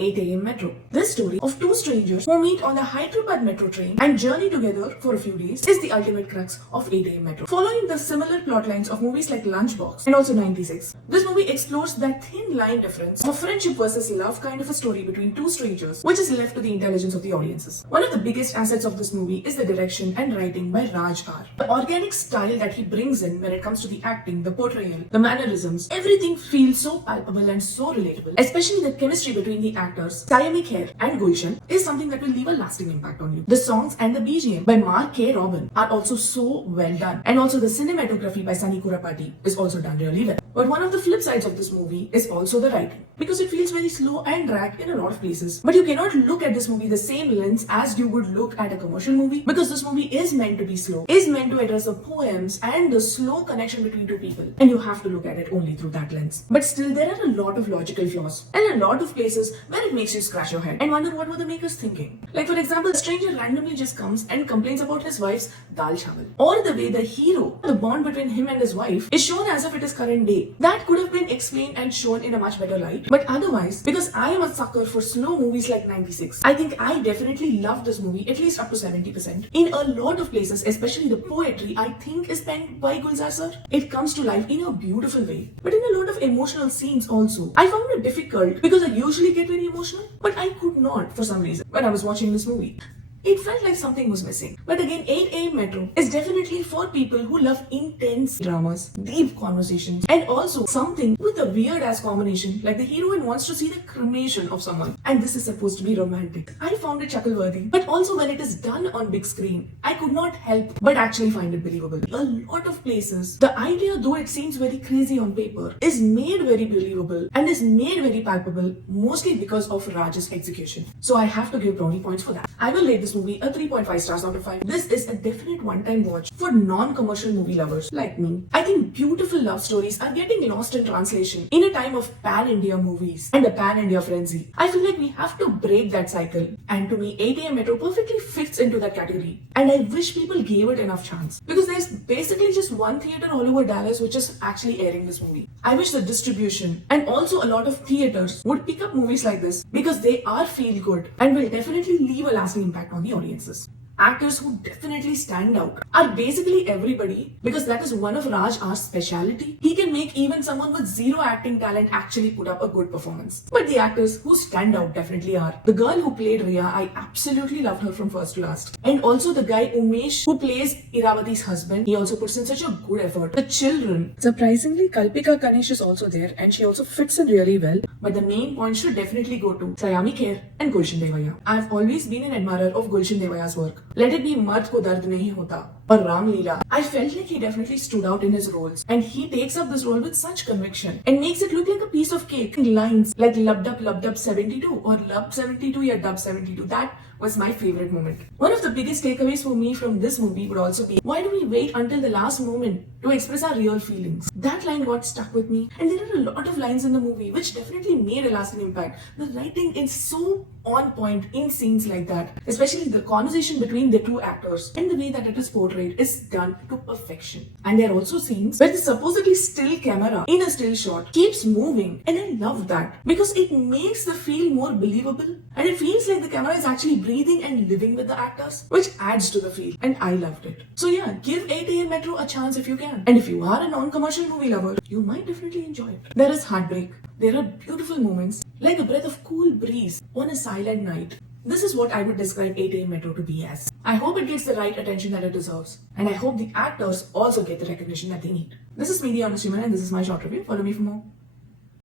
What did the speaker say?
8 a.m. Metro. This story of two strangers who meet on the Hyderabad metro train and journey together for a few days is the ultimate crux of 8 a.m. Metro. Following the similar plot lines of movies like Lunchbox and also 96, this movie explores that thin line difference of friendship versus love kind of a story between two strangers, which is left to the intelligence of the audiences. One of the biggest assets of this movie is the direction and writing by Raj R. The organic style that he brings in when it comes to the acting, the portrayal, the mannerisms, everything feels so palpable and so relatable. Especially the chemistry between the actors, Saiyami, Kher and Gulshan is something that will leave a lasting impact on you. The songs and the BGM by Mark K. Robin are also so well done. And also the cinematography by Sunny Kurapati is also done really well. But one of the flip sides of this movie is also the writing, because it feels very slow and dragged in a lot of places. But you cannot look at this movie the same lens as you would look at a commercial movie, because this movie is meant to be slow, is meant to address the poems and the slow connection between two people, and you have to look at it only through that lens. But still, there are a lot of logical flaws and a lot of places where it makes you scratch your head and wonder what were the makers thinking. Like for example, a stranger randomly just comes and complains about his wife's dal chawal, or the way the hero, the bond between him and his wife is shown as if it is current day. That could have been explained and shown in a much better light. But otherwise, because I am a sucker for slow movies like 96, I think I definitely loved this movie at least up to 70%. In a lot of places, especially the poetry I think is penned by Gulshan sir, it comes to life in a beautiful way. But in a lot of emotional scenes also, I found it difficult because I usually get very emotional, but I could not for some reason when I was watching this movie. It felt like something was missing. But again, 8 a.m. Metro is definitely for people who love intense dramas, deep conversations, and also something with a weird ass combination, like the heroine wants to see the cremation of someone, and this is supposed to be romantic. I found it chuckle worthy, but also when it is done on big screen, I could not help but actually find it believable. A lot of places, the idea, though it seems very crazy on paper, is made very believable and is made very palpable, mostly because of Raj's execution. So I have to give brownie points for that. I will rate this movie a 3.5 stars out of 5. This is a definite one-time watch for non-commercial movie lovers like me. I think beautiful love stories are getting lost in translation in a time of pan-India movies and a pan-India frenzy. I feel like we have to break that cycle, and to me 8 a.m. Metro perfectly fits into that category, and I wish people gave it enough chance, because there's basically just one theater all over Dallas which is actually airing this movie. I wish the distribution and also a lot of theaters would pick up movies like this, because they are feel good and will definitely leave a lasting impact on the audiences. Actors who definitely stand out are basically everybody, because that is one of Raj R's speciality. He can make even someone with zero acting talent actually put up a good performance. But the actors who stand out definitely are the girl who played Riya. I absolutely loved her from first to last. And also the guy Umesh who plays Iravati's husband. He also puts in such a good effort. The children. Surprisingly, Kalpika Ganesh is also there and she also fits in really well. But the main point should definitely go to Saiyami, Kher and Gulshan Devaiah. I've always been an admirer of Gulshan Devaiah's work. Let it be Mard ko dard nahi hota or Ram Leela. I felt like he definitely stood out in his roles, and he takes up this role with such conviction and makes it look like a piece of cake. Lines like lubbed up 72 or lub 72 ya dub 72. That was my favorite moment. One of the biggest takeaways for me from this movie would also be, why do we wait until the last moment to express our real feelings? That line got stuck with me, and there are a lot of lines in the movie which definitely made a lasting impact. The writing is so on point in scenes like that, especially the conversation between the two actors and the way that it is portrayed is done to perfection. And there are also scenes where the supposedly still camera in a still shot keeps moving, and I love that because it makes the feel more believable, and it feels like the camera is actually breathing and living with the actors, which adds to the feel, and I loved it. So yeah, give 8 a.m. Metro a chance if you can, and if you are a non-commercial movie lover, you might definitely enjoy it. There is heartbreak, there are beautiful moments like a breath of cool breeze on a silent night. This is what I would describe 8 a.m. Metro to be as. I hope it gets the right attention that it deserves, and I hope the actors also get the recognition that they need. This is me, the Honest Human, and this is my short review. Follow me for more.